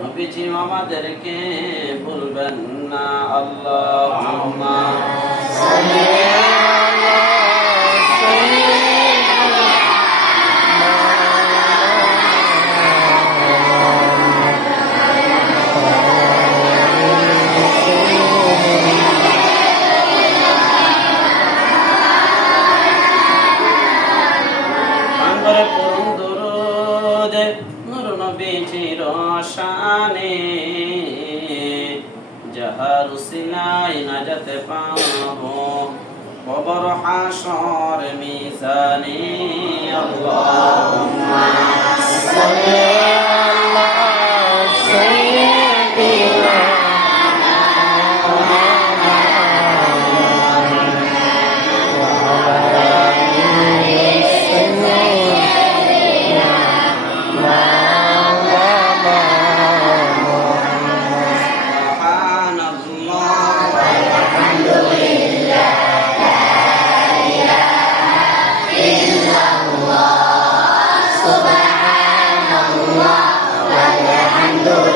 নবীজি আমাদেরকে ভুলবেন না আল্লাহুম্মা সাল্লি আলা সাইয়্যিদিনা আঙ্গরে পরম দরুদ নূর নবীজির শানে যাহার সিনাই নাজাতে পাবো কবর হাসর মিজানে আল্লাহুম্মা and